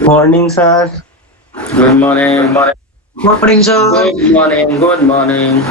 Morning, sir. Good morning. Morning, sir. Good morning. Good morning.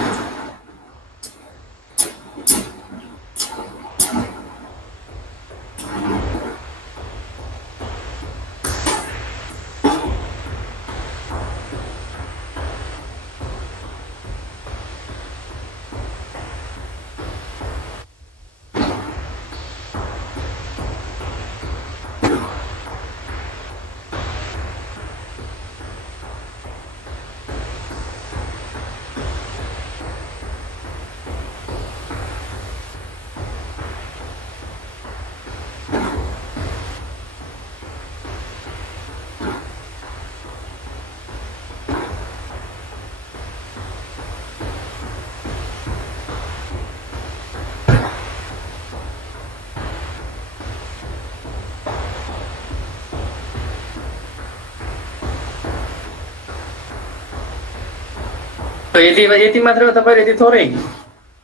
यति मात्र हो तपाईँ यति थोरै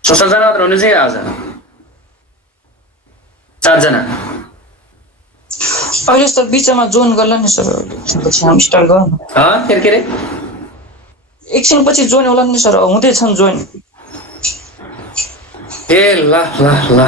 7जना मात्र हुनु चाहिँ आज 7जना अहिले त बिचमा जोइन गर्ला नि सर पछि हामी स्टार्ट गरौँ के रे एकछिन पछि जोइन होला नि सर हुँदैछन् जोइन ए ल ल ल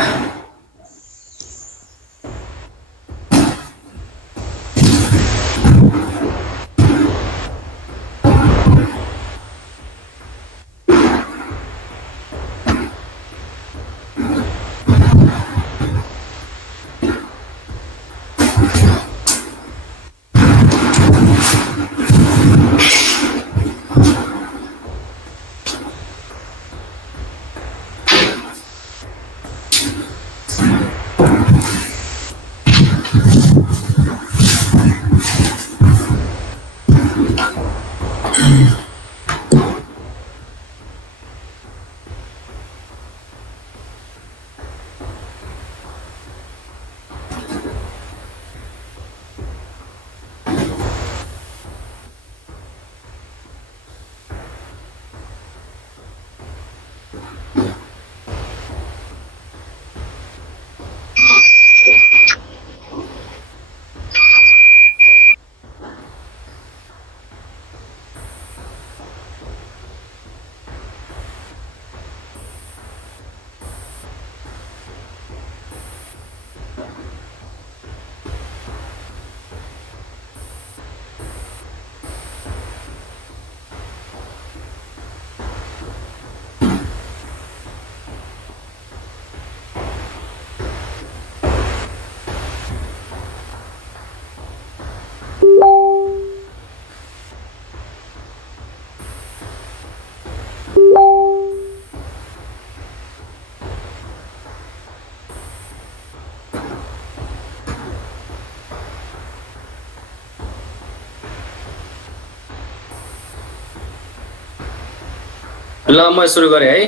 ल म सुरु गरेँ है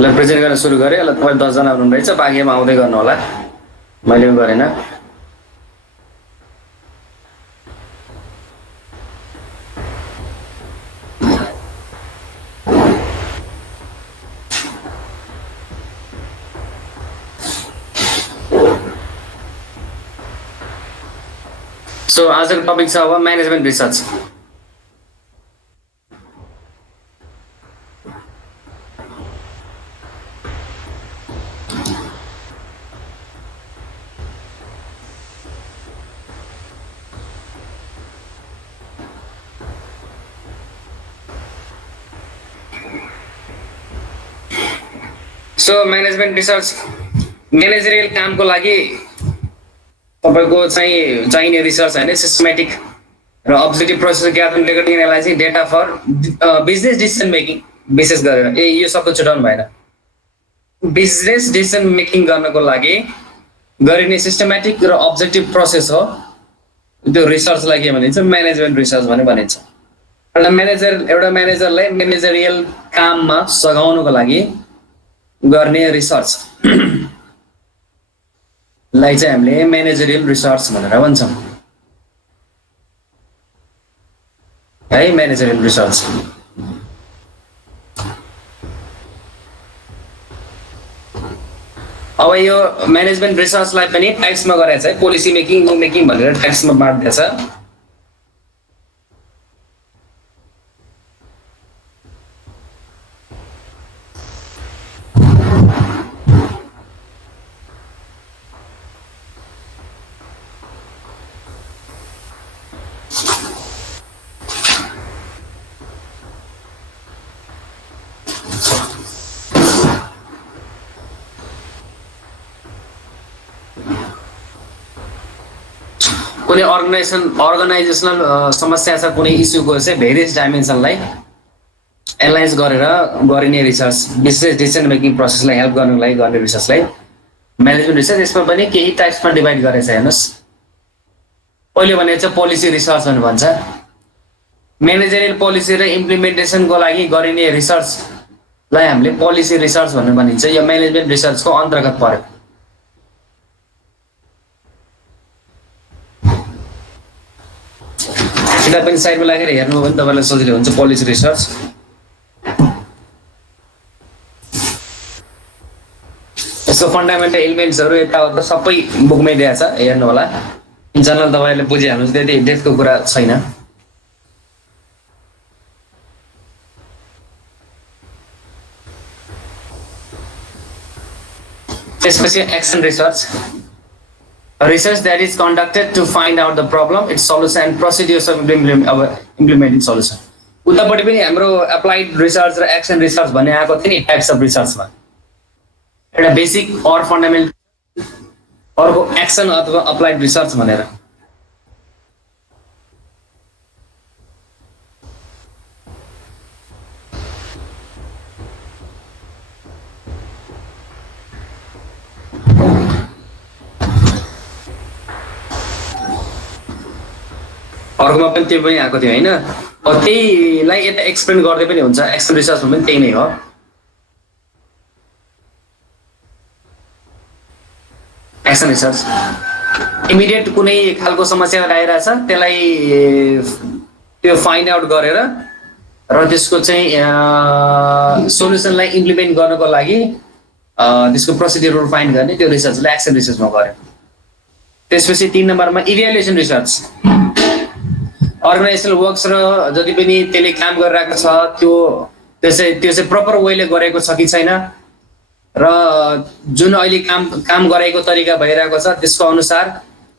ल प्रेजेन्ट गर्न सुरु गरेँ ल तपाईँ 10जना हुनुहुँदैछ बाँकीमा आउँदै गर्नु होला मैले गरेन सो आजको टपिक छ अब management research so management research managerial कामको लागि तपाईको चाहिने रिसर्च हैन सिस्टमेटिक र objective process gathering recording analyzing data for business decision making विशेष गरेर यो शब्द छुटाउनु भएन बिजनेस डिसिजन मेकिङ गर्नको लागि गरिने सिस्टमेटिक र अब्जेक्टिभ प्रोसेस हो त्यो रिसर्चलाई के भनिन्छ म्यानेजमेन्ट रिसर्च भने भनिन्छ एउटा म्यानेजरलाई म्यानेजरियल काममा सघाउनको लागि गर्ने रिसर्च लाई चाहिँ हामीले म्यानेजरियल रिसर्च भनेर भन्छौँ है म्यानेजरियल रिसर्च अब यो म्यानेजमेन्ट रिसर्चलाई पनि टाइप्समा गरेको छ है, पोलिसी मेकिङ मेकिङ भनेर टाइप्समा बाँडिदिएको छ। कुनै अर्गनाइजेसनल समस्या छ, कुनै इस्युको चाहिँ भेरियस डाइमेन्सनलाई एनालाइज गरेर गरिने रिसर्च, विशेष डिसिजन मेकिङ प्रोसेसलाई हेल्प गर्नको लागि गर्ने रिसर्चलाई म्यानेजमेन्ट रिसर्च। यसमा पनि केही टाइप्समा डिभाइड गरेको छ हेर्नुहोस्। पहिले भने चाहिँ पोलिसी रिसर्च भनेर भन्छ। म्यानेजरियल पोलिसी र इम्प्लिमेन्टेसनको लागि गरिने रिसर्चलाई हामीले पोलिसी रिसर्च भनेर भनिन्छ। यो म्यानेजमेन्ट रिसर्चको अन्तर्गत पर्यो। किताब पनि साइडमा लागेर हेर्नु भने तपाईँलाई सजिलो हुन्छ। पोलिसी रिसर्च यसको फन्डामेन्टल एलिमेन्ट्सहरू यताउता सबै बुकमै दिएको छ, हेर्नु होला। जनरल तपाईँले बुझिहाल्नुहुन्छ, त्यति डेफको कुरा छैन। त्यसपछि action research, research that is conducted to find out the problem, its solution and procedures of implementing solution। उतापट्टि पनि हाम्रो एप्लाइड रिसर्च र एक्सन रिसर्च भन्ने आएको थियो नि टाइप्स अफ रिसर्चमा। एउटा बेसिक अर फन्डामेन्टल, अर्को एक्सन अथवा अप्लाइड रिसर्च भनेर। अर्कोमा पनि त्यो पनि आएको थियो होइन। त्यहीलाई यता एक्सप्लेन गर्दै पनि हुन्छ। एक्सन रिसर्चमा पनि त्यही नै हो। एक्सन रिसर्च इमिडिएट कुनै खालको समस्या आइरहेछ, त्यसलाई त्यो फाइन्ड आउट गरेर र त्यसको चाहिँ सोल्युसनलाई इम्प्लिमेन्ट गर्नको लागि त्यसको प्रोसिडियरहरू फाइन्ड गर्ने, त्यो रिसर्चलाई एक्सन रिसर्चमा गर्यो। त्यसपछि 3 नम्बरमा इभ्यालुएसन रिसर्च, अर्गनाइजेसनल वर्क्स र जति पनि त्यसले काम गरिरहेको छ त्यो चाहिँ प्रपर वेले गरेको छ कि छैन, र जुन अहिले काम गरेको तरिका भइरहेको छ त्यसको अनुसार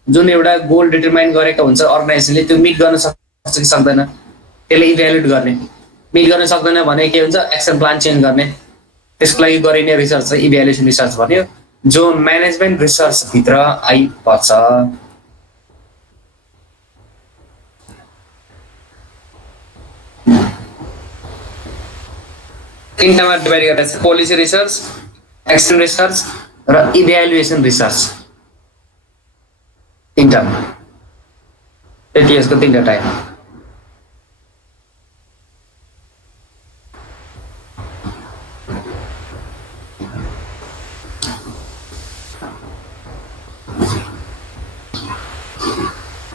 जुन एउटा गोल डिटरमाइन गरेको हुन्छ अर्गनाइजेसनले, त्यो मिट गर्न सक्छ कि सक्दैन, त्यसले इभ्यालुएट गर्ने। मिट गर्न सक्दैन भने के हुन्छ, एक्सन प्लान चेन्ज गर्ने। त्यसको लागि गरिने रिसर्च चाहिँ इभ्यालुएसन रिसर्च भन्यो, जो म्यानेजमेन्ट रिसर्च भित्र आइपर्छ। तीनटामा डिभाइड गरेर चाहिँ पोलिसी रिसर्च, एक्सन रिसर्च र इभ्यालुएसन रिसर्च। तीनटामा त्यति यसको 3टा टाइप।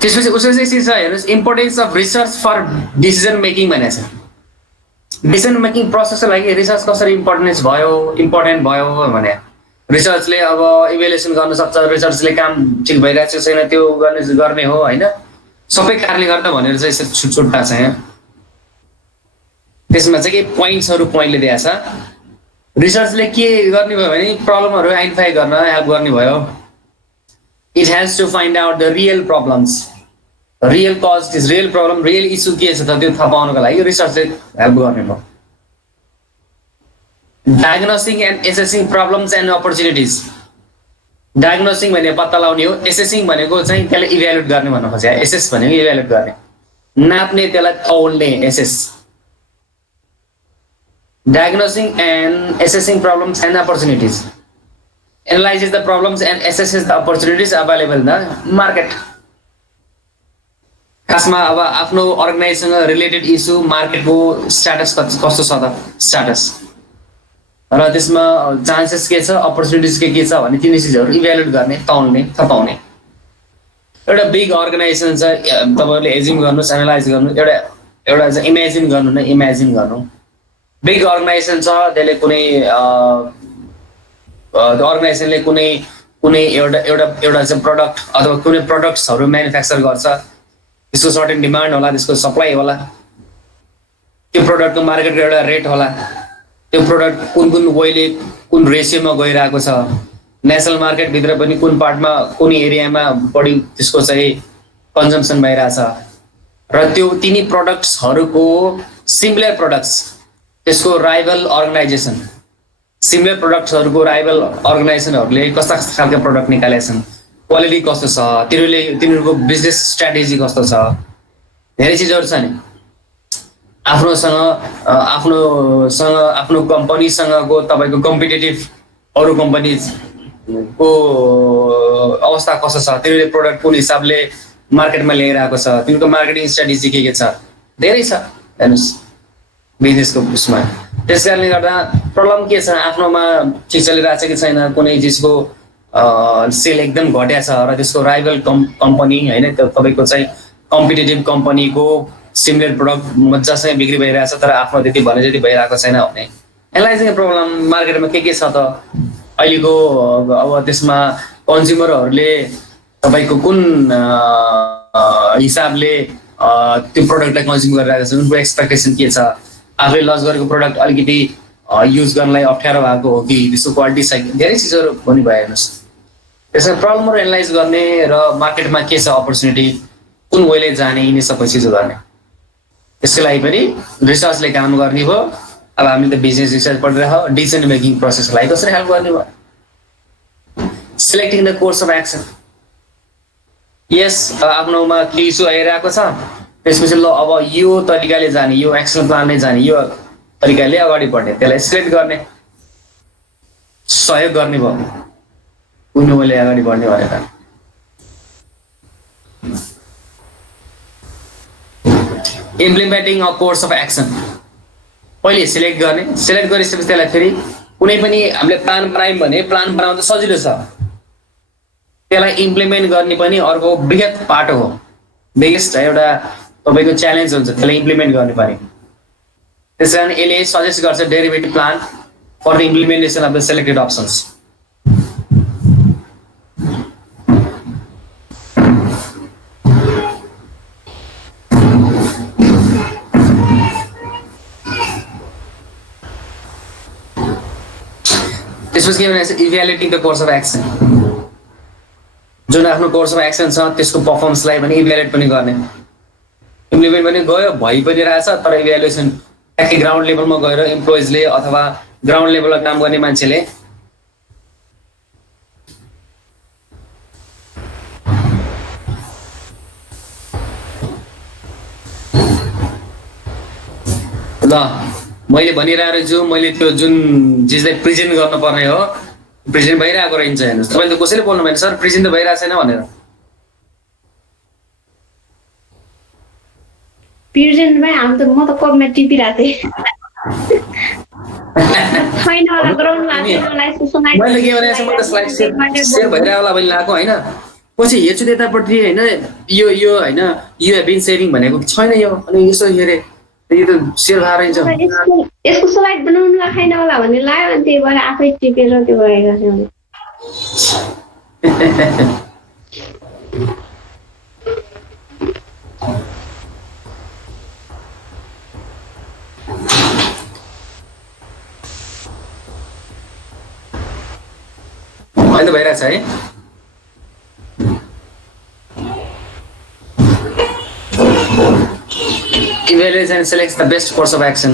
त्यसपछि उसले चाहिँ छ हेर्नुहोस्, importance of research for decision making भनेको छ। डिसिजन मेकिङ प्रोसेसको लागि रिसर्च कसरी इम्पोर्टेन्ट भयो भने रिसर्चले अब इभ्यालुएसन गर्न सक्छ, रिसर्चले काम ठिक भइरहेको छ छैन त्यो गर्ने हो होइन। सबै कारणले गर्दा भनेर चाहिँ यसरी छुट्टा छ यहाँ। त्यसमा चाहिँ के पोइन्टले दिएको छ। रिसर्चले के गर्ने भयो भने प्रब्लमहरू आइडेन्टिफाई गर्न हेल्प गर्ने भयो। It has to find out the real problems, real cause is real problem, real issue के छ त त्यो थाहा पाउनको लागि रिसर्चले हेल्प गर्ने भयो। डायग्नोसिङ and assessing problems and opportunities, डायग्नोसिङ भने पत्ता लगाउने हो, एसेसिङ भनेको चाहिँ त्यसलाई इभ्यालुएट गर्ने भन्न खोजे। एसेस भनेको इभ्यालुएट गर्ने, नाप्ने, त्यसलाई तौल्ने assess. Diagnosing and assessing problems and opportunities, analyses the problems and assesses the opportunities available in the market. खासमा अब आफ्नो अर्गनाइजेसनसँग रिलेटेड इस्यु, मार्केटको स्ट्याटस कस्तो छ त स्ट्याटस, र त्यसमा चान्सेस के छ, अपर्च्युनिटिज के छ भन्ने तिनी चिजहरू इभ्यालुएट गर्ने, तौल्ने, थाहा पाउने। एउटा बिग अर्गनाइजेसन छ, तपाईँहरूले एज्युम गर्नुहोस्, एनालाइज गर्नु, एउटा चाहिँ इमेजिन गर्नु न, इमेजिन गर्नु। बिग अर्गनाइजेसन छ, त्यसले कुनै त्यो अर्गनाइजेसनले कुनै कुनै एउटा चाहिँ प्रडक्ट अथवा कुनै प्रडक्ट्सहरू म्यानुफ्याक्चर गर्छ, त्यसको सर्टेन डिमान्ड होला, त्यसको सप्लाई होला, त्यो प्रडक्टको मार्केटको एउटा रेट होला, त्यो प्रडक्ट कुन कुन वेले कुन रेसियोमा गइरहेको छ, नेसनल मार्केटभित्र पनि कुन पार्टमा कुन एरियामा बढी त्यसको चाहिँ कन्जम्सन भइरहेछ, र त्यो तिनी प्रडक्ट्सहरूको सिमिलर प्रडक्ट्स त्यसको राइभल अर्गनाइजेसन सिमिलर प्रडक्ट्सहरूको राइभल अर्गनाइजेसनहरूले कस्ता खालको प्रडक्ट निकालेका छन्, क्वालिटी कस्तो छ, तिनीहरूको बिजनेस स्ट्राटेजी कस्तो छ, धेरै चिजहरू छ नि। आफ्नो कम्पनीसँगको तपाईँको कम्पिटेटिभ अरू कम्पनीको अवस्था कस्तो छ, तिनीहरूले प्रडक्ट कुन हिसाबले मार्केटमा ल्याइरहेको छ, तिनीहरूको मार्केटिङ स्ट्राटेजी के छ, धेरै छ हेर्नुहोस् बिजनेसको उसमा। त्यस कारणले गर्दा प्रब्लम के छ, आफ्नोमा ठिक चलिरहेको छ कि छैन, कुनै चिजको सेल एकदम घट्या छ र त्यसको राइभल कम्पनी होइन तपाईँको चाहिँ कम्पिटेटिभ कम्पनीको सिमिलर प्रडक्ट मजासँग बिक्री भइरहेछ तर आफ्नो त्यति भने जति भइरहेको छैन भने यसलाई चाहिँ प्रब्लम मार्केटमा के छ त अहिलेको। अब त्यसमा कन्ज्युमरहरूले तपाईँको कुन हिसाबले त्यो प्रडक्टलाई कन्ज्युम गरिरहेको छ, उनको एक्सपेक्टेसन के छ, आफूले लन्च गरेको प्रडक्ट अलिकति युज गर्नलाई अप्ठ्यारो भएको हो कि त्यसको क्वालिटी छ, धेरै चिजहरू पनि भयो हेर्नुहोस्। त्यसमा प्रब्लमहरू एनालाइज गर्ने र मार्केटमा के छ अपर्च्युनिटी, कुन वेले जाने, यिनी सबै चिजहरू गर्ने, त्यसको लागि पनि रिसर्चले काम गर्ने भयो। अब हामीले त बिजनेस रिसर्च पढिरहेको डिसिजन मेकिङ प्रोसेसलाई कसरी हेल्प गर्ने भयो। Selecting the course of action, यस आफ्नोमा के इस्यु आइरहेको छ त्यसपछि ल अब यो तरिकाले जाने, यो एक्सन प्लानले जाने, यो तरिकाले अगाडि बढ्ने, त्यसलाई सिलेक्ट गर्ने सहयोग गर्ने भयो कुन वेले अगाडि बढ्ने भनेर। Implementing a course of action, पहिले सिलेक्ट गर्ने, सिलेक्ट गरिसकेपछि त्यसलाई फेरि कुनै पनि हामीले प्लान बनायौँ भने प्लान बनाउन त सजिलो छ, त्यसलाई इम्प्लिमेन्ट गर्ने पनि अर्को बृहत पाटो हो, बिगेस्ट एउटा तपाईँको च्यालेन्ज हुन्छ त्यसलाई इम्प्लिमेन्ट गर्ने पनि। त्यस कारण यसले सजेस्ट गर्छ derivative plan for the implementation of the selected options. त्यसपछि के भनेको छ evaluating the course of action, जुन आफ्नो कोर्स अफ एक्सन छ त्यसको पर्फर्मेन्सलाई पनि इभ्यालुएट पनि गर्ने। इम्प्लिमेन्ट पनि गयो भइ पनि रहेछ तर इभ्यालुएसन ट्याक्कै ग्राउन्ड लेभलमा गएर इम्प्लोइजले अथवा ग्राउन्ड लेभलमा काम गर्ने मान्छेले ल मैले भनिरहेको छु, मैले त्यो जुन चिजलाई प्रेजेन्ट गर्नुपर्ने हो प्रेजेन्ट भइरहेको रहन्छ हेर्नुहोस्। तपाईँले त कसैले बोल्नु भएन सर प्रेजेन्ट त भइरहेको छैन भनेर, प्रेजेन्ट भाइ हामी त म त कपमा टिपिरहेको थिएँ छैन होला ग्राउन्डमा मैले के भनेको छु, म त स्लाइड सेयर भइरहेको होला मैले लगाएको होइन, पछि हेर्छु त्यतापट्टि होइन यो होइन यु हेभ बिन सेयरिङ भनेको छैन यो, अनि यसो हेरेँ यो त सेयर भएर रहन्छ। यसको स्लाइड बनाउनुलाई छैन होला भन्ने लाग्यो अनि त्यही भएर आफै टिपेर त्यो गरेको थिएँ। अहिले त भइरहेछ है। Evaluates and selects the best course of action.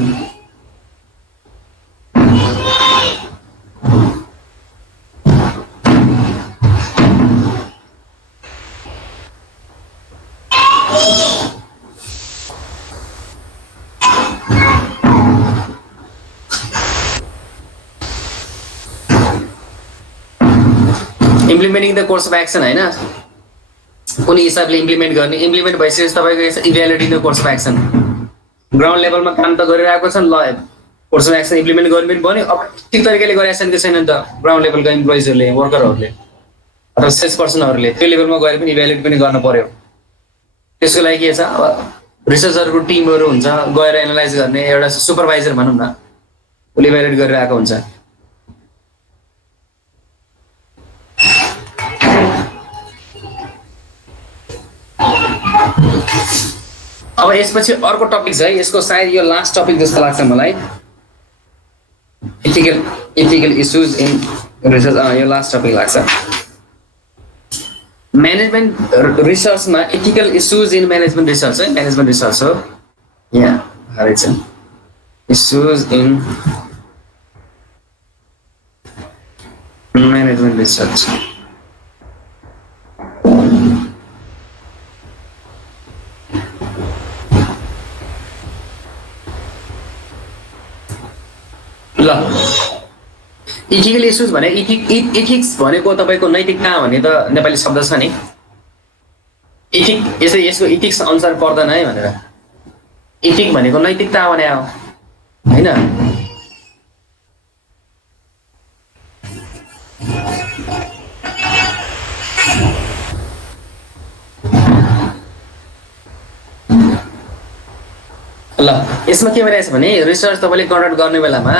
Implementing the course of action है ना, कुनै हिसाबले इम्प्लिमेन्ट गर्ने, इम्प्लिमेन्ट भइसकेपछि तपाईँको evaluating the course of action, ground लेभलमा काम त गरिरहेको छन्, ल कोर्स अफ एक्सन इम्प्लिमेन्ट गर्नु पनि पर्यो। अब ठिक तरिकाले गरेका छन् कि छैन त ग्राउन्ड लेभलका इम्प्लोइजहरूले वर्करहरूले अथवा सेल्स पर्सनहरूले त्यो लेभलमा गएर पनि इभ्यालुएट पनि गर्नु पर्यो। त्यसको लागि के छ अब रिसर्चरको टिमहरू हुन्छ गएर एनालाइज गर्ने, एउटा सुपरभाइजर भनौँ न उसले इभ्यालुएट गरिरहेको हुन्छ। अब यसपछि अर्को टपिक छ है, यसको सायद यो लास्ट टपिक जस्तो लाग्छ मलाई, इथिकल इश्यूज इन रिसर्च। यो लास्ट टपिक लाग्छ। म्यानेजमेन्ट रिसर्चमा ethical issues in management research है, म्यानेजमेन्ट रिसर्च हो यहाँ रहेछ, इश्यूज इन म्यानेजमेन्ट रिसर्च। ल इथिकल इश्यूज भने इथिक्स भनेको तपाईँको नैतिकता भन्ने त नेपाली शब्द छ नि, इथिक यसको इथिक्स अनुसार पर्दैन है भनेर। इथिक भनेको नैतिकता भने हो होइन। ल यसमा के भइरहेछ भने रिसर्च तपाईँले कन्डक्ट गर्ने बेलामा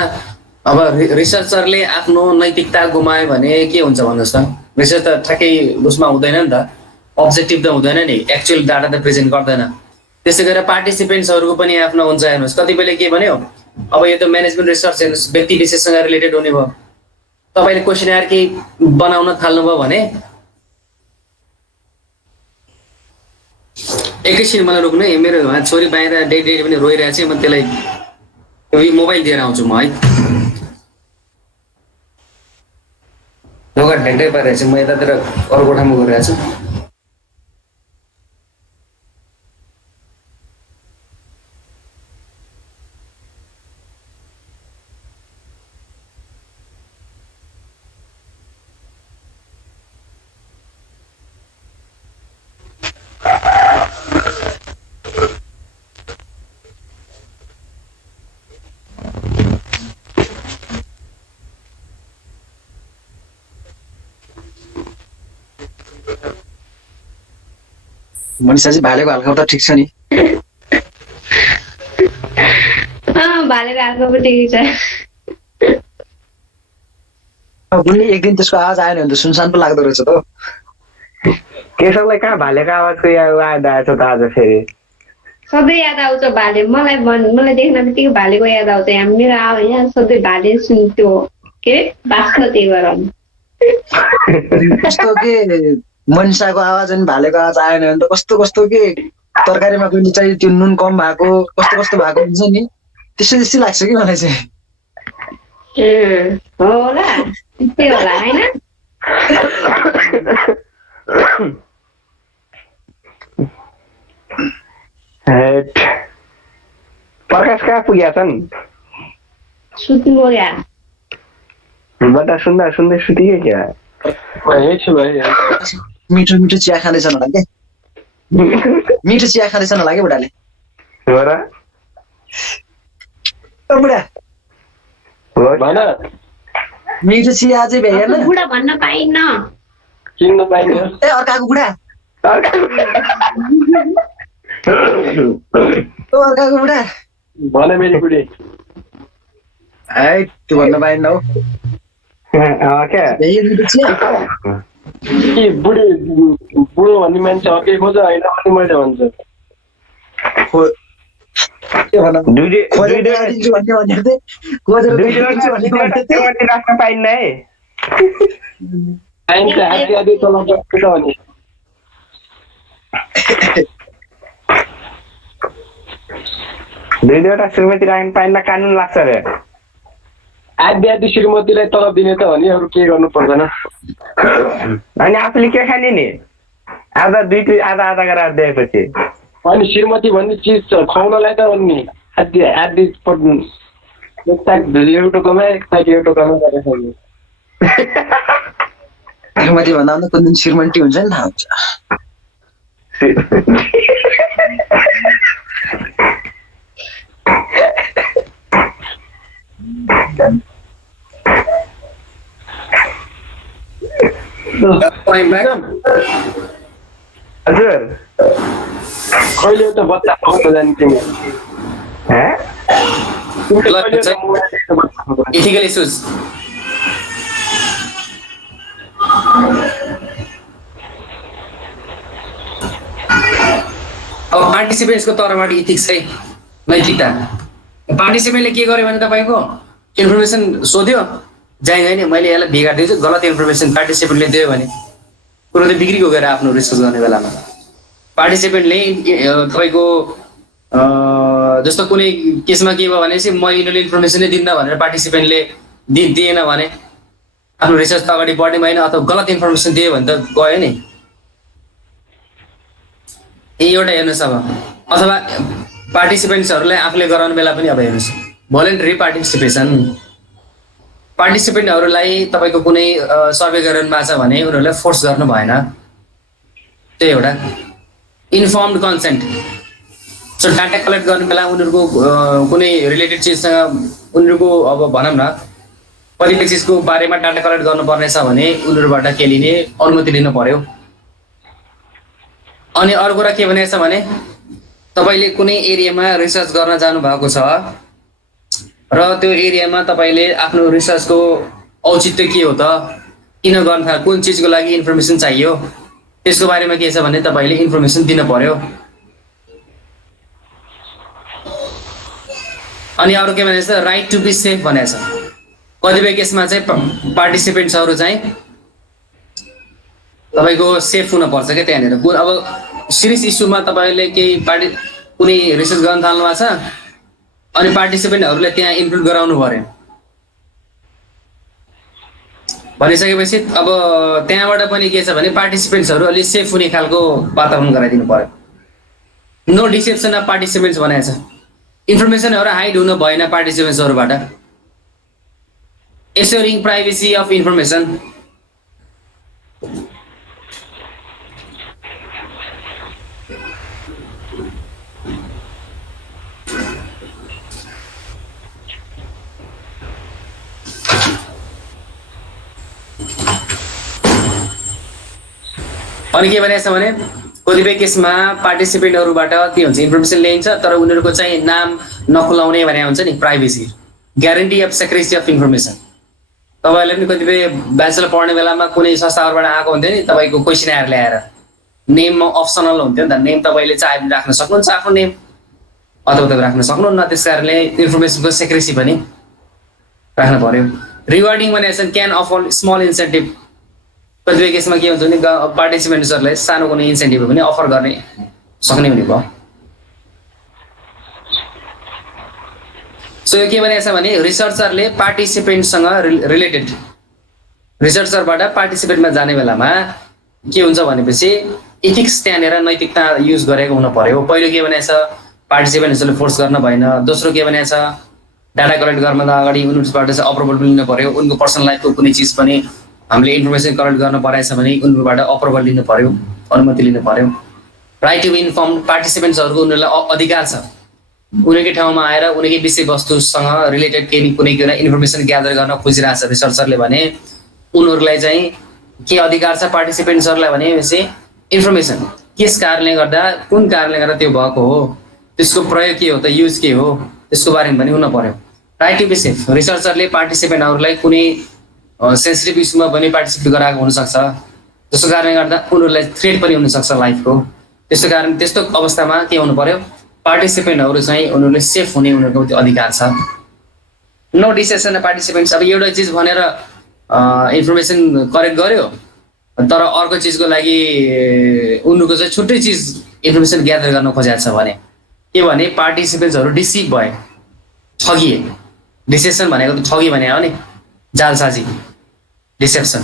अब रिसर्चरले आफ्नो नैतिकता गुमायो भने के हुन्छ भन्नुहोस् त। रिसर्च त ठ्याक्कै उसमा हुँदैन नि त, अब्जेक्टिभ त हुँदैन नि, एक्चुअल डाटा त प्रेजेन्ट गर्दैन। त्यसै गरेर पार्टिसिपेन्ट्सहरूको पनि आफ्नो हुन्छ। हेर्नुहोस् कतिपयले के भन्यो, अब यो त म्यानेजमेन्ट रिसर्च हेर्नुहोस् व्यक्ति विशेषसँग रिलेटेड हुने भयो, तपाईँले क्वेसनर केही बनाउन थाल्नुभयो भने एकैछिन मलाई रोक्नु है, मेरो छोरी बाहिर डेडी पनि रोइरहेको छ, म त्यसलाई मोबाइल दिएर आउँछु म है। ढोका ढेक्दै परिरहेको छ, म यतातिर अरू कोठामा गइरहेको छु। मनिषाजी भालेको हालखबर त ठिक छ नि? भालेको हालखबर ठिकै छ। कुनै एक दिन त्यसको आवाज आएन भने त सुनसान पो लाग्दो रहेछ त। केशवलाई कहाँ भालेको आवाजको याद आएछ त आज फेरि? सधैँ याद आउँछ भाले, मलाई देख्न बित्तिकै भालेको याद आउँछ। यहाँ मेरो यहाँ सधैँ भाले सुन्थ्यो के बाँच्न, त्यही भएर कस्तो के मनिषाको आवाज अनि भालेको आवाज आएन भने त कस्तो कस्तो के तरकारीमा पनि चाहिँ त्यो नुन कम भएको कस्तो कस्तो भएको हुन्छ नि, त्यस्तै लाग्छ कि मलाई चाहिँ। होला त्यस्तै होला होइन। प्रकाश कहाँ पुगेका छन्? सुत्नु गया। बता सुन्दा सुन्दै सुतिगे क्या? मिठो मिठो चिया खाँदैछन् होला के? मिठो चिया खाँदैछन् होला कि बुढाले? हो र? ओ बुढा मिठो चिया अझै भ्याएन? बुढा भन्न पाइन्न। किन्न पाइन्न? ए अर्काको बुढा, ओ अर्काको बुढा भने मेरो बुढी है त्यो भन्न पाइन्न हौ। क्या मिठो चिया कि बुढो भन्ने मान्छे अर्कै खोज होइन भने मैले भन्छु। राख्न पाइन्न है, पाइन्छ आधी आधी तल भने दुईवटा श्रीमती राख्न पाइन्न, कानुन लाग्छ अरे। आधी आधी श्रीमतीलाई तलब दिने त हो नि, अरू के गर्नु पर्दैन। अनि आफूले के खाने नि, आधा आधा गरेर दिएपछि अनि श्रीमती भन्ने चिज छ खुवाउनलाई त हो नि, आधी आधी एक ताक एउटा कमाए एक ताक एउटा कमाए गरेर श्रीमती भन्दा पनि कुन दिन श्रीमन्ती हुन्छ नि थाहा हुन्छ। हजुर कहिले त बच्चा खुवाउन जाने तिमी? इथिकल इश्यूज पार्टिसिपेन्ट्सको तर्फबाट इथिक्स चाहिँ नैतिकता। पार्टिसिपेन्टले के गर्यो भने तपाईँको इन्फर्मेसन सोध्यो, जाइँ नि मैले यसलाई बिगारिदिन्छु, गलत इन्फर्मेसन पार्टिसिपेन्टले दियो भने कुरो त बिग्री गएर आफ्नो रिसर्च गर्ने बेलामा पार्टिसिपेन्टले तपाईँको जस्तो कुनै केसमा के भयो भनेपछि म यिनीहरूले इन्फर्मेसनै दिन्न भनेर पार्टिसिपेन्टले दिएन भने आफ्नो रिसर्च त अगाडि बढ्ने भएन, अथवा गलत इन्फर्मेसन दियो भने त गयो नि। एउटा हेर्नुहोस् अब, अथवा पार्टिसिपेन्ट्सहरूलाई आफूले गराउने बेला पनि अब हेर्नुहोस् भोलिन्टरी पार्टिसिपेन्टहरूलाई तपाईँको कुनै सर्वे गराउनु भएको छ भने उनीहरूलाई फोर्स गर्नु भएन, त्यो एउटा। Informed consent, so data collect गर्ने बेला उनीहरूको कुनै रिलेटेड चिजसँग उनीहरूको अब भनौँ न कतिपय चिजको बारेमा डाटा कलेक्ट गर्नुपर्ने छ भने उनीहरूबाट के लिने अनुमति लिनु पर्यो। अनि अर्को कुरा के भनेको छ भने तपाईँले कुनै एरियामा रिसर्च गर्न जानुभएको छ र त्यो एरियामा तपाईँले आफ्नो रिसर्चको औचित्य के हो त, किन गर्न थाल्यो, कुन चिजको लागि इन्फर्मेसन चाहियो, त्यसको बारेमा के छ भने तपाईँले इन्फर्मेसन दिनु पर्यो। अनि अरू के भनेको छ, राइट टु बी सेफ भनेको छ। कतिपय केसमा चाहिँ पार्टिसिपेन्ट्सहरू चाहिँ तपाईँको सेफ हुनुपर्छ क्या त्यहाँनिर। अब सिरियस इस्युमा तपाईँले केही कुनै रिसर्च गर्न थाल्नु भएको छ अनि पार्टिसिपेन्टहरूलाई त्यहाँ इन्क्लुड गराउनु पर्यो भनिसकेपछि अब त्यहाँबाट पनि के छ भने पार्टिसिपेन्ट्सहरू अलि सेफ हुने खालको वातावरण गराइदिनु पर्यो। नो डिसेप्सन अफ पार्टिसिपेन्ट्स भनेको छ। इन्फर्मेसनहरू हाइड हुनु भएन पार्टिसिपेन्ट्सहरूबाट। एस्योरिङ प्राइभेसी अफ इन्फर्मेसन, अनि के भनेको छ भने कतिपय केसमा पार्टिसिपेन्टहरूबाट के हुन्छ इन्फर्मेसन ल्याइन्छ तर उनीहरूको चाहिँ नाम नखुलाउने भने हुन्छ नि privacy, guarantee of secrecy of information. तपाईँहरूले पनि कतिपय ब्याचलर पढ्ने बेलामा कुनै संस्थाहरूबाट आएको हुन्थ्यो नि तपाईँको क्वेसन आएर ल्याएर, नेम अप्सनल हुन्थ्यो नि त, नेम तपाईँले चाहे राख्न सक्नुहुन्छ आफ्नो नेम अथवा तपाईँ राख्न सक्नुहुन्न, त्यस कारणले इन्फर्मेसनको सेक्रेसी पनि राख्नु पर्यो। रिवार्डिङ भनेको छ क्यान अफर स्मल इन्सेन्टिभ। कतिपय केसमा के हुन्छ भने पार्टिसिपेन्ट्सहरूलाई सानो कुनै इन्सेन्टिभ पनि अफर गर्ने सक्ने हुने भयो। सो यो के भनेको छ भने रिसर्चरले पार्टिसिपेन्टसँग रिलेटेड रिसर्चरबाट पार्टिसिपेन्टमा जाने बेलामा के हुन्छ भनेपछि इथिक्स त्यहाँनिर नैतिकता युज गरेको हुनु पर्यो। पहिलो के भनेको छ पार्टिसिपेन्ट्सहरूले फोर्स गर्न भएन। दोस्रो के भनेको छ डाटा कलेक्ट गर्नभन्दा अगाडि उनीहरूबाट चाहिँ अप्रुभल लिनु पर्यो। उनको पर्सनल लाइफको कुनै चिज पनि हामीले इन्फर्मेसन कलेक्ट गर्न परेछ भने उनीहरूबाट अप्रुभल लिनु पर्यो, अनुमति लिनु पर्यो। राइट टु इन्फर्म पार्टिसिपेन्ट्सहरूको उनीहरूलाई अधिकार छ उनीकै ठाउँमा आएर उनीकै विषयवस्तुसँग रिलेटेड कुनै इन्फर्मेसन ग्यादर गर्न खोजिरहेछ रिसर्चरले भने उनीहरूलाई चाहिँ के अधिकार छ पार्टिसिपेन्ट्सहरूलाई भनेपछि इन्फर्मेसन केस कारणले गर्दा कुन कारणले गर्दा त्यो भएको हो, त्यसको प्रयोग के हो त, युज के हो, त्यसको बारेमा पनि हुन पर्यो। राइट टु बी सेफ, रिसर्चरले पार्टिसिपेन्टहरूलाई कुनै सेन्सिटिभ इस्युमा पनि पार्टिसिपेट गराएको हुनसक्छ, जसको कारणले गर्दा उनीहरूलाई थ्रेट पनि हुनसक्छ लाइफको। त्यस्तो कारण त्यस्तो अवस्थामा के हुनु पर्यो पार्टिसिपेन्टहरू चाहिँ उनीहरूले सेफ हुने उनीहरूको अधिकार छ। No decision participants. अब एउटा चिज भनेर इन्फर्मेसन कलेक्ट गर्यो तर अर्को चिजको लागि उनीहरूको चाहिँ छुट्टै चिज इन्फर्मेसन ग्यादर गर्न खोजेको छ भने के भने पार्टिसिपेन्ट्सहरू डिसिभ भए, ठगिए। डिसेसन भनेको त ठगी भने हो नि, जालसाजी, डिसेप्सन,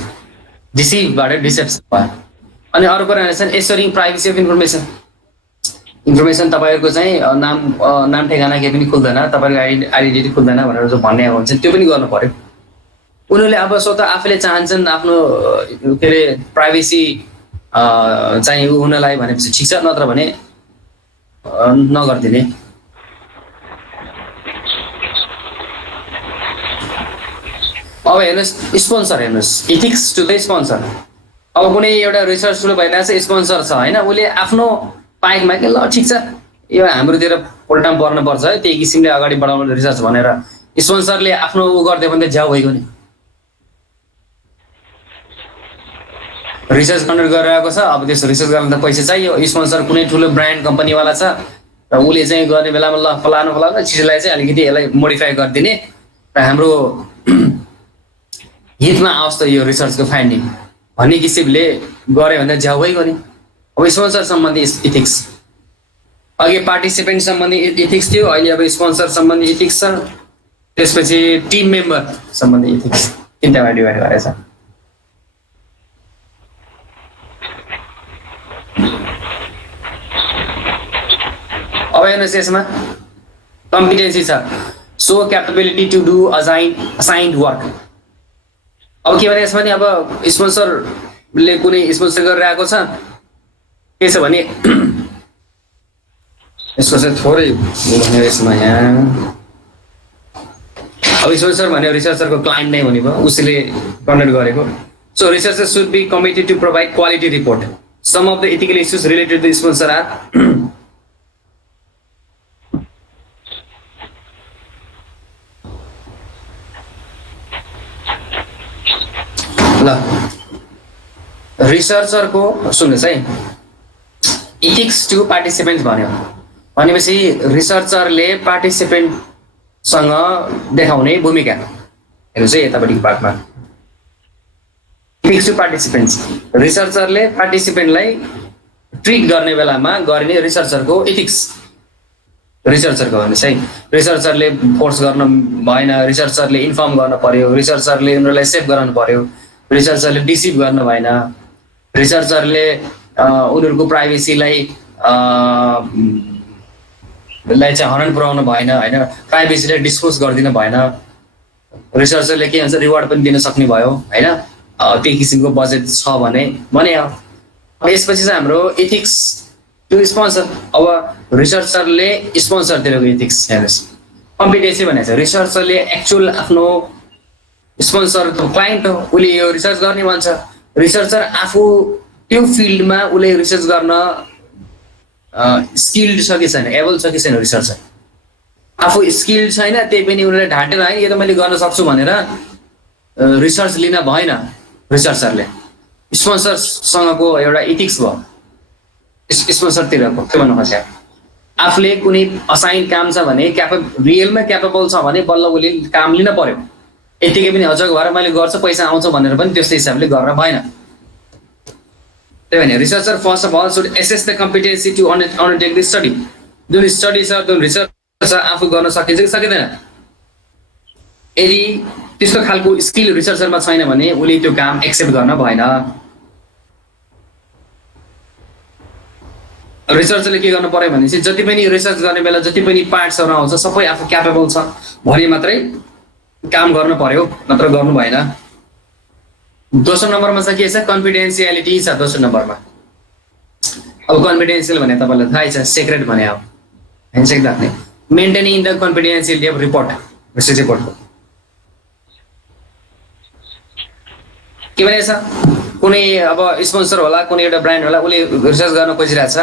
डिसिभबाट डिसेप्सन भयो। अनि अर्को कुरा रहेछ एस्योरिङ प्राइभेसी अफ इन्फर्मेसन। इन्फर्मेसन तपाईँहरूको चाहिँ नाम ठेगाना केही पनि खुल्दैन, तपाईँहरूको आइडेन्टिटी खुल्दैन भनेर जो भन्ने हुन्छ त्यो पनि गर्नु पर्यो। उनीहरूले अब स्वतः आफूले चाहन्छन् आफ्नो के अरे प्राइभेसी चाहिँ हुनलाई भनेपछि ठिक छ, नत्र भने नगरिदिने। अब हेर्नुहोस् स्पोन्सर, हेर्नुहोस् इथिक्स टु द स्पोन्सर। अब कुनै एउटा रिसर्च सुरु भइरहेको छ, स्पोन्सर छ होइन, उसले आफ्नो पाइकमा कि ल ठिक छ यो हाम्रोतिर पोल्टाम पर्नुपर्छ है त्यही किसिमले अगाडि बढाउनु रिसर्च भनेर स्पोन्सरले आफ्नो उ गरिदियो भने त झ्याउ भइगयो नि। रिसर्च कन्डक्ट गरिरहेको छ। अब त्यस रिसर्च गर्न त पैसा चाहियो, स्पोन्सर कुनै ठुलो ब्रान्ड कम्पनीवाला छ र उसले चाहिँ गर्ने बेलामा ल फलानु चिजलाई चाहिँ अलिकति यसलाई मोडिफाई गरिदिने र हाम्रो हितमा आओस् त यो रिसर्चको फाइन्डिङ भन्ने किसिमले गऱ्यो भने झ्याउ भइगयो नि। अब स्पोन्सर सम्बन्धी इथिक्स, अघि पार्टिसिपेन्ट सम्बन्धी इथिक्स थियो, अहिले अब स्पोन्सर सम्बन्धी इथिक्स छ, त्यसपछि टिम मेम्बर सम्बन्धी इथिक्स, तिनवटा डिभाइड गरेको छ। अब हेर्नुहोस् यसमा कम्पिटेन्सी छ, so capability to do assigned work. अब के भने यसमा नि अब स्पोन्सरले कुनै स्पोन्सर गरिरहेको छ, के छ भने यसको चाहिँ थोरै यसमा यहाँ अब स्पोन्सर भन्यो रिसर्चरको क्लाइन्ट नै हुने भयो, उसले कन्डक्ट गरेको। So researcher should be committed to provide quality report. Some of the ethical issues related to sponsor or ल रिसर्चरको सुन्नुहोस् है, इथिक्स टु पार्टिसिपेन्ट भन्यो भनेपछि रिसर्चरले पार्टिसिपेन्टसँग देखाउने भूमिका हेर्नुहोस् है यतापट्टिको पार्टमा। इथिक्स टु पार्टिसिपेन्ट्स, रिसर्चरले पार्टिसिपेन्टलाई ट्रिट गर्ने बेलामा गरिने रिसर्चरको इथिक्स, रिसर्चरको भन्नुहोस् है। रिसर्चरले फोर्स गर्न भएन, रिसर्चरले इन्फर्म गर्न पर्यो, रिसर्चरले उनीहरूलाई सेभ गराउनु पर्यो, रिसर्चरले डिसिभ गर्न भएन, रिसर्चरले उनीहरूको प्राइभेसीलाई चाहिँ हनन पुर्याउनु भएन होइन, प्राइभेसीलाई डिस्क्लोज गरिदिनु भएन, रिसर्चरले के भन्छ रिवार्ड पनि दिन सक्ने भयो होइन, त्यही किसिमको बजेट छ भने यसपछि चाहिँ हाम्रो इथिक्स टु स्पोन्सर। अब रिसर्चरले स्पोन्सरतिरको इथिक्स हेर्नुहोस्, कम्पिटेन्सी भनेको छ रिसर्चरले एक्चुअल आफ्नो स्पोन्सर क्लाइन्ट हो, उसले यो रिसर्च गर्ने भन्छ, रिसर्चर आफू त्यो फिल्डमा उसले रिसर्च गर्न स्किल्ड छ कि छैन, एबल छ कि छैन, रिसर्चर आफू स्किल्ड छैन त्यही पनि उनीहरूले ढाँटेर है यो त मैले गर्न सक्छु भनेर रिसर्च लिन भएन। रिसर्चरले स्पोन्सरसँगको एउटा इथिक्स भयो स्पोन्सरतिरको, के भन्नु खोज्छ आफूले कुनै असाइन काम छ भने रियलमा क्यापेबल छ भने बल्ल उसले काम लिन पर्यो, यतिकै पनि हजुर भएर मैले गर्छु पैसा आउँछ भनेर पनि त्यस्तो हिसाबले गर्न भएन। त्यही भने researcher first of all should assess the competency to undertake this study. जुन स्टडी छ जुन रिसर्च आफू गर्न सकिन्छ कि सकिँदैन, यदि त्यस्तो खालको स्किल रिसर्चरमा छैन भने उसले त्यो काम एक्सेप्ट गर्न भएन। रिसर्चरले के गर्नु पर्यो भनेपछि जति पनि रिसर्च गर्ने बेला जति पनि पार्ट्सहरू आउँछ सबै आफू क्यापेबल छ भने मात्रै काम गर्नु पर्यो, नत्र गर्नु भएन। दोस्रो नम्बरमा चाहिँ के छ कन्फिडेन्सियालिटी छ दोस्रो नम्बरमा। अब कन्फिडेन्सियल भने तपाईँलाई थाहै छ सिक्रेट भने अब ह्यान्डसेक राख्ने, maintaining the confidentiality of report, research रिपोर्टको के भनेछ कुनै अब स्पोन्सर होला कुनै एउटा ब्रान्ड होला उसले रिसर्च गर्न खोजिरहेको छ,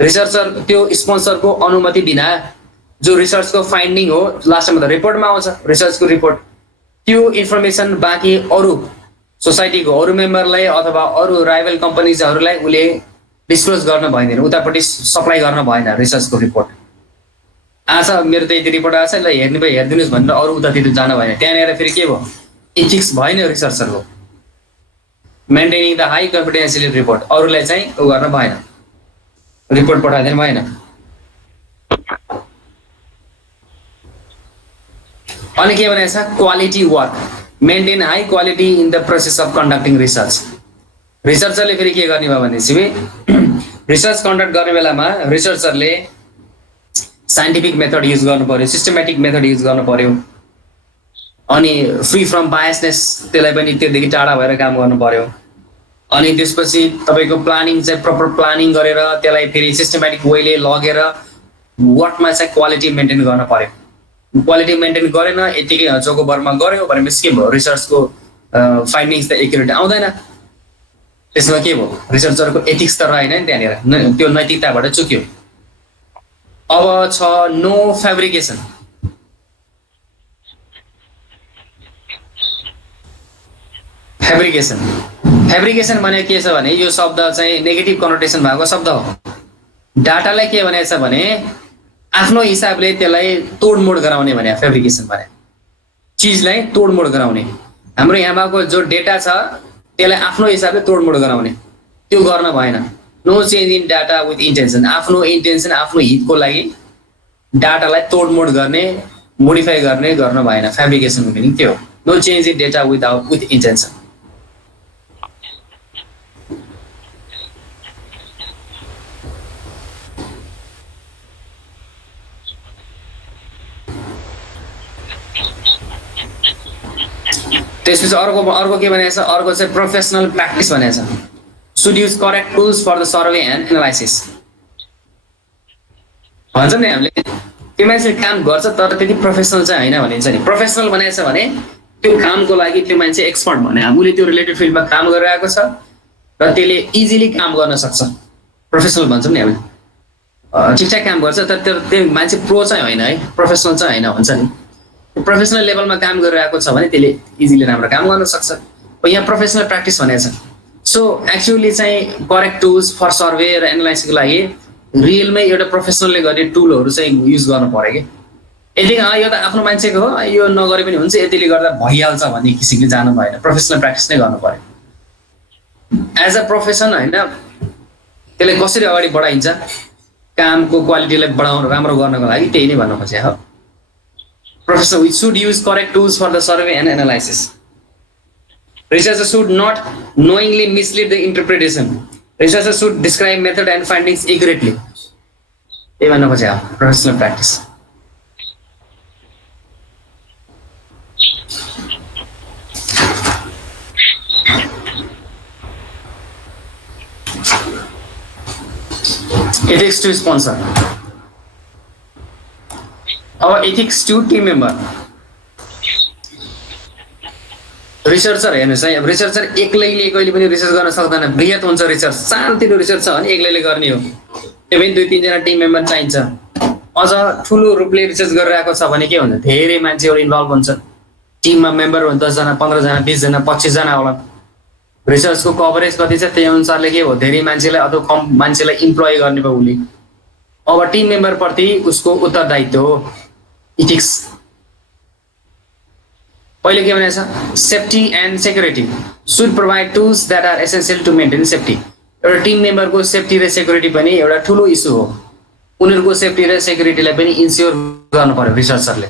रिसर्चर त्यो स्पोन्सरको अनुमति बिना जो रिसर्चको फाइन्डिङ हो लास्टमा त रिपोर्टमा आउँछ रिसर्चको रिपोर्ट, त्यो इन्फर्मेसन बाँकी अरू सोसाइटीको अरू मेम्बरलाई अथवा अरू राइभल कम्पनीजहरूलाई उसले डिस्क्लोज गर्न भएन, उतापट्टि सप्लाई गर्न भएन रिसर्चको रिपोर्ट। आज मेरो त यति रिपोर्ट आएको छ ल हेर्ने भयो हेरिदिनुहोस् भनेर अरू उतातिर जान भएन, त्यहाँनिर फेरि के भयो इथिक्स भएन रिसर्चरको, maintaining the high confidential report, अरूलाई चाहिँ उ गर्न भएन, रिपोर्ट पठाइदिनु भएन। अनि के भनेको छ quality work, maintain high quality in the process of conducting research. रिसर्चरले फेरि के गर्ने भयो भनेपछि रिसर्च कन्डक्ट गर्ने बेलामा रिसर्चरले साइन्टिफिक मेथड युज गर्नु पर्यो, सिस्टमेटिक मेथड युज गर्नु पर्यो, अनि फ्री फ्रम बायसनेस त्यसलाई पनि त्योदेखि टाढा भएर काम गर्नु पर्यो। अनि त्यसपछि तपाईँको प्लानिङ चाहिँ प्रपर प्लानिङ गरेर त्यसलाई फेरि सिस्टमेटिक वेले लगेर वर्कमा चाहिँ क्वालिटी मेन्टेन गर्न पर्यो। क्वालिटी मेन्टेन गरेन यतिकै हचोको भरमा गऱ्यो भनेपछि के भयो रिसर्चको फाइन्डिङ्स त एक्युरेट आउँदैन, त्यसमा के भयो रिसर्चरको एथिक्स त रहेन नि त्यहाँनिर, त्यो नैतिकताबाट चुक्यो। अब छ नो फेब्रिकेसन, फेब्रिकेसन फेब्रिकेसन भने के छ भने यो शब्द चाहिँ नेगेटिभ कनोटेसन भएको शब्द हो। डाटालाई के भनेको छ भने आफ्नो हिसाबले त्यसलाई तोडमोड गराउने भने फेब्रिकेसन भने चिजलाई तोडमोड गराउने। हाम्रो यहाँ भएको जो डेटा छ त्यसलाई आफ्नो हिसाबले तोडमोड गराउने, त्यो गर्न भएन। No change in data with intention, आफ्नो इन्टेन्सन आफ्नो हितको लागि डाटालाई तोडमोड गर्ने, मोडिफाई गर्ने गर्न भएन। फेब्रिकेसनको मिनिङ त्यो हो, no change in data with intention. त्यसपछि अर्को के भनेको छ, अर्को चाहिँ प्रोफेसनल प्र्याक्टिस भनेको छ। Should use correct tools for the survey and analysis भन्छ नि हामीले। त्यो मान्छे काम गर्छ तर त्यति प्रोफेसनल चाहिँ होइन भनिन्छ नि। प्रोफेसनल भनेको छ भने त्यो कामको लागि त्यो मान्छे एक्सपर्ट भने उसले त्यो रिलेटेड फिल्डमा काम गरिरहेको छ र त्यसले इजिली काम गर्न सक्छ, प्रोफेसनल भन्छौँ नि हामीले। ठिकठाक काम गर्छ तर त्यो मान्छे प्रो चाहिँ होइन है, प्रोफेसनल चाहिँ होइन भन्छ नि। प्रोफेसनल लेभलमा काम गरिरहेको छ भने त्यसले इजिली राम्रो काम गर्न सक्छ। यहाँ प्रोफेसनल प्र्याक्टिस भनेको छ। सो एक्चुअली चाहिँ करेक्ट टुल्स फर सर्वे र एनालाइसिसको लागि रियलमै एउटा प्रोफेसनलले गर्ने टुलहरू चाहिँ युज गर्नु पर्यो कि। यदि यो त आफ्नो मान्छेको हो, यो नगरे पनि हुन्छ, यतिले गर्दा भइहाल्छ भन्ने किसिमले जानु भएन, प्रोफेसनल प्र्याक्टिस नै गर्नु पर्यो। एज अ प्रोफेसन होइन, त्यसलाई कसरी अगाडि बढाइन्छ, कामको क्वालिटीलाई राम्रो गर्नको लागि त्यही नै भन्नु खोजेँ हो। Professor, we should use correct tools for the survey and analysis. Researchers should not knowingly mislead the interpretation. Researchers should describe method and findings accurately. Even professional practice. Ethics to sponsor. Our ethics to team member. Researcher हेर्नुहोस् है, अब researcher एक्लैले कहिले पनि research गर्न सक्दैन, बृहत हुन्छ research. सानोतिनो रिसर्च छ भने एक्लैले गर्ने हो, त्यो पनि 2-3 जना टिम मेम्बर चाहिन्छ। अझ ठुलो रूपले रिसर्च गरिरहेको छ भने के हुन्छ, धेरै मान्छेहरू इन्भल्भ हुन्छ। टिममा मेम्बर हुन्छ 10 जना, 15 जना, 20 जना, 25 जना होला। रिसर्चको कभरेज कति छ त्यही अनुसारले के हो, धेरै मान्छेलाई अथवा कम मान्छेलाई इम्प्लोय गर्ने भयो उसले। अब टिम मेम्बर प्रति उसको उत्तरदायित्व हो इथिक्स। पहिले के भनेको छ, safety and security should provide tools that are essential to maintain safety. एउटा टिम मेम्बरको सेफ्टी र सेक्युरिटी पनि एउटा ठुलो इस्यु हो। उनीहरूको सेफ्टी र सेक्युरिटीलाई पनि इन्स्योर गर्नु पर्यो रिसर्चरले।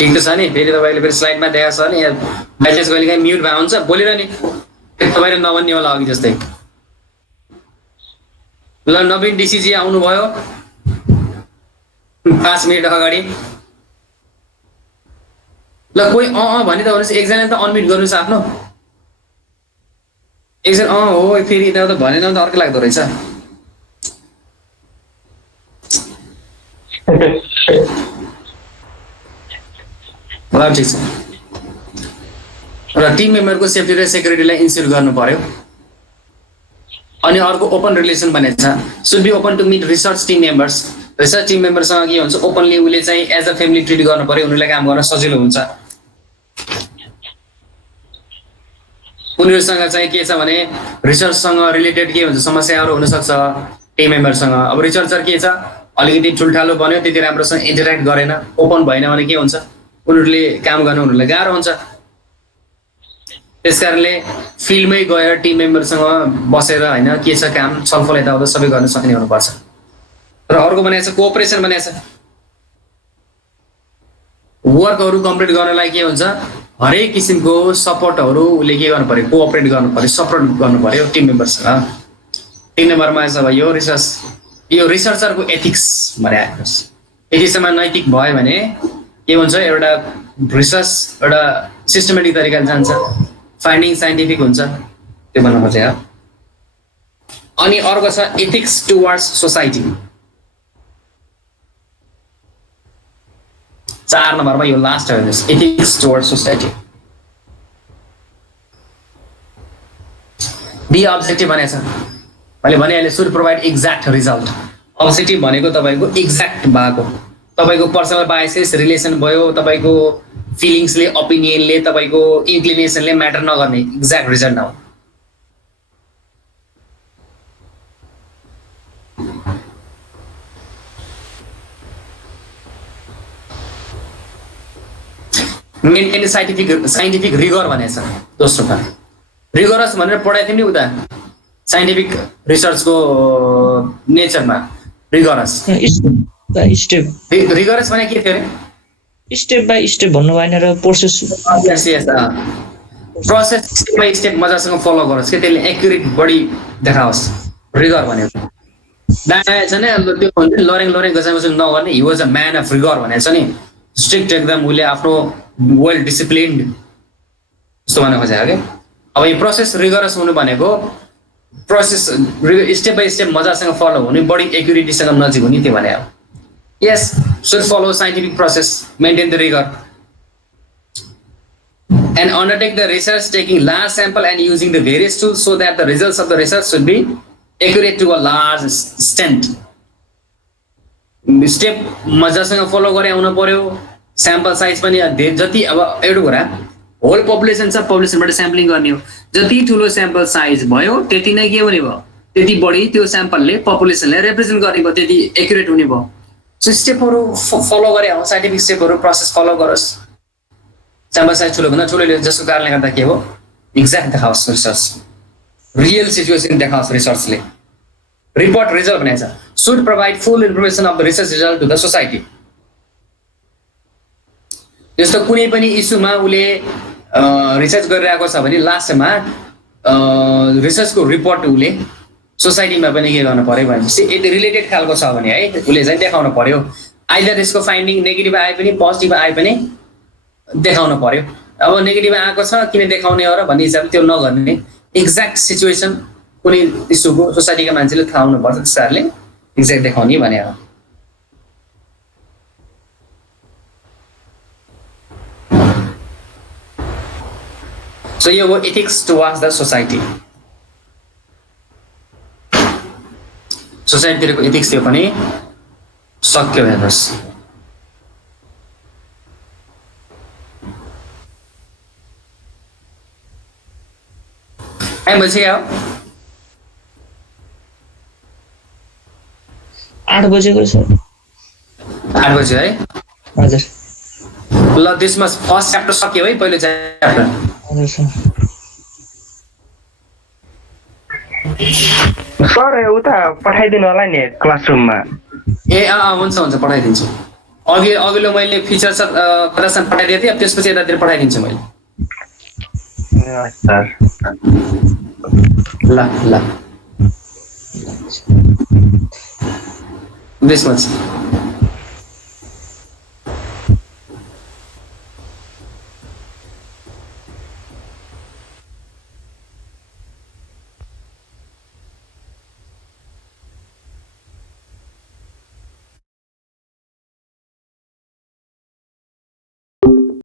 ठिक त छ नि। फेरि तपाईँले फेरि स्लाइडमा देखाएको छ नि, बाइचान्स कहिले काहीँ म्युट भए हुन्छ बोलेर नि, तपाईँले नभन्ने होला अघि जस्तै। ल नवीन डिसिजी आउनुभयो 5 मिनट अगाडि। ल कोही भने त भन्नुहोस्, एकजनाले त अनम्युट गर्नुहोस् आफ्नो। एकजना हो, फेरि यता भनेन त अर्कै लाग्दो रहेछ। ल ठिक छ। र टिम मेम्बरको सेफ्टी र सेक्युरिटीलाई इन्स्योर गर्नु पर्यो। अनि अर्को ओपन रिलेसन भनेको छ, should be open to meet research team members. Research team मेम्बरसँग के हुन्छ, ओपनली उसले चाहिँ एज अ फ्यामिली ट्रिट गर्नु पर्यो, उनीहरूलाई काम गर्न सजिलो हुन्छ। उनीहरूसँग चाहिँ के छ भने रिसर्चसँग रिलेटेड के हुन्छ, समस्याहरू हुनसक्छ टिम मेम्बरसँग। अब रिसर्चर के छ, अलिकति ठुल्ठालो बन्यो, त्यति राम्रोसँग इन्टरेक्ट गरेन, ओपन भएन भने के हुन्छ, उनीहरूले काम गर्न उनीहरूलाई गाह्रो हुन्छ। त्यस कारणले फिल्डमै गएर टिम मेम्बरसँग बसेर होइन के छ काम, छलफल यताउता सबै गर्न सक्ने हुनुपर्छ। र अर्को भनेको छ कोअपरेसन भनेको छ। वर्कहरू कम्प्लिट गर्नलाई के हुन्छ, हरेक किसिमको सपोर्टहरू उसले के गर्नु पर्यो, कोअपरेट गर्नु पर्यो, सपोर्ट गर्नु पर्यो टिम मेम्बरसँग। 3 नम्बरमा छ यो रिसर्चरको एथिक्स भनेको। एथिक्समा नैतिक भयो भने के हुन्छ, एउटा रिसर्च एउटा सिस्टमेटिक तरिकाले जान्छ, फाइन्डिङ साइन्टिफिक हुन्छ, त्यो भन्न खोजेँ। अनि अर्को छ एथिक्स टुवर्ड्स सोसाइटी। 4 नम्बरमा यो लास्ट हेर्नुहोस्, ethics towards society. Be objective भनेको छ, मैले भनिहालेँ should provide exact result. Objective भनेको तपाईँको एक्ज्याक्ट भएको, तपाईँको पर्सनल बायसेस रिलेसन भयो, तपाईँको फिलिङ्सले ओपिनियनले तपाईँको इन्क्लिनेसनले म्याटर नगर्ने एक्ज्याक्ट रिजल्ट हो। मेन्टेन साइन्टिफिक रिगर भनेको छ दोस्रो कुरा। रिगरस भनेर पढाएको थियौँ नि उता साइन्टिफिक रिसर्चको नेचरमा। रिगरस रिगरस भने के थियो अरे स्टेप बाई स्टेप भन्नु भएन र process process step by step मजासँग फलो गरोस् कि त्यसले एक्युरेट बढी देखाओस्। रिगर भनेको दायाँ छ नि त्यो लरेङ गजामसँग नगर्ने he was a man of rigour भनेको छ नि, स्ट्रिक्ट एकदम उसले आफ्नो वेल डिसिप्लिन्ड जस्तो भन्न खोजेको क्या। अब यो प्रोसेस रिगरस हुनु भनेको प्रोसेस स्टेप बाई स्टेप मजासँग फलो हुने, बढी एक्युरेटीसँग नजिक हुने त्यो भने हो। यस should follow scientific process, maintain the rigor, and undertake the research taking large sample and using the various tools so that the results of the research should be accurate to a large extent. Step मजासँग follow गरे आउनु पर्यो, sample size पनि जति अब एउटा कुरा whole population छ, पपुलेसनबाट स्याम्पलिङ गर्ने हो, जति ठुलो स्याम्पल साइज भयो त्यति नै के हुने भयो, त्यति बढी त्यो स्याम्पलले पपुलेसनलाई रिप्रेजेन्ट गर्ने भयो, त्यति एक्युरेट हुने भयो। सो स्टेपहरू फलो गरे हो, साइन्टिफिक स्टेपहरू प्रोसेस फलो गरोस्। स्याम्पल साइज ठुलो भन्दा ठुलो जसको कारणले गर्दा के हो एक्ज्याक्ट देखाओस् रिसर्च, रियल सिचुएसन देखाओस् रिसर्चले। रिपोर्ट रिजल्ट भनेको छ should provide full information of the research result to the society। जस्तो कुनै पनि इस्युमा उसले रिसर्च गरिरहेको छ भने लास्टमा रिसर्चको रिपोर्ट उसले सोसाइटीमा पनि के गर्नु पर्यो भनेपछि यदि रिलेटेड खालको छ भने है उसले चाहिँ देखाउनु पर्यो। आइदर त्यसको फाइन्डिङ नेगेटिभ आए पनि पोजिटिभ आए पनि देखाउनु पर्यो। अब नेगेटिभ आएको छ किन देखाउने हो र भन्ने हिसाबले त्यो नगर्ने, एक्ज्याक्ट सिचुएसन कुनै इस्युको सोसाइटीका मान्छेले थाहा हुनुपर्छ, त्यस्तोहरूले एक्ज्याक्ट देखाउने भने हो। सो यो हो एथिक्स टुवर्ड्स द सोसाइटी। सोसाइटीतिरको एथिक्स त्यो पनि सक्यो हेर्नुहोस्। टाइम भइसक्यो 8 बजेको छ। 8 बज्यो है? हजुर। ल त्यसमा फर्स्ट च्याप्टर सक्यो है, पहिलो च्याप्टर। हजुर सर। सर उता पठाइदिनु होला नि क्लासरुममा। ए हुन्छ पठाइदिन्छु। अघिल्लो मैले फिचर प्रदर्शन पठाइदिएको थिएँ, अब त्यसपछि यतातिर पठाइदिन्छु मैले। सर ल this much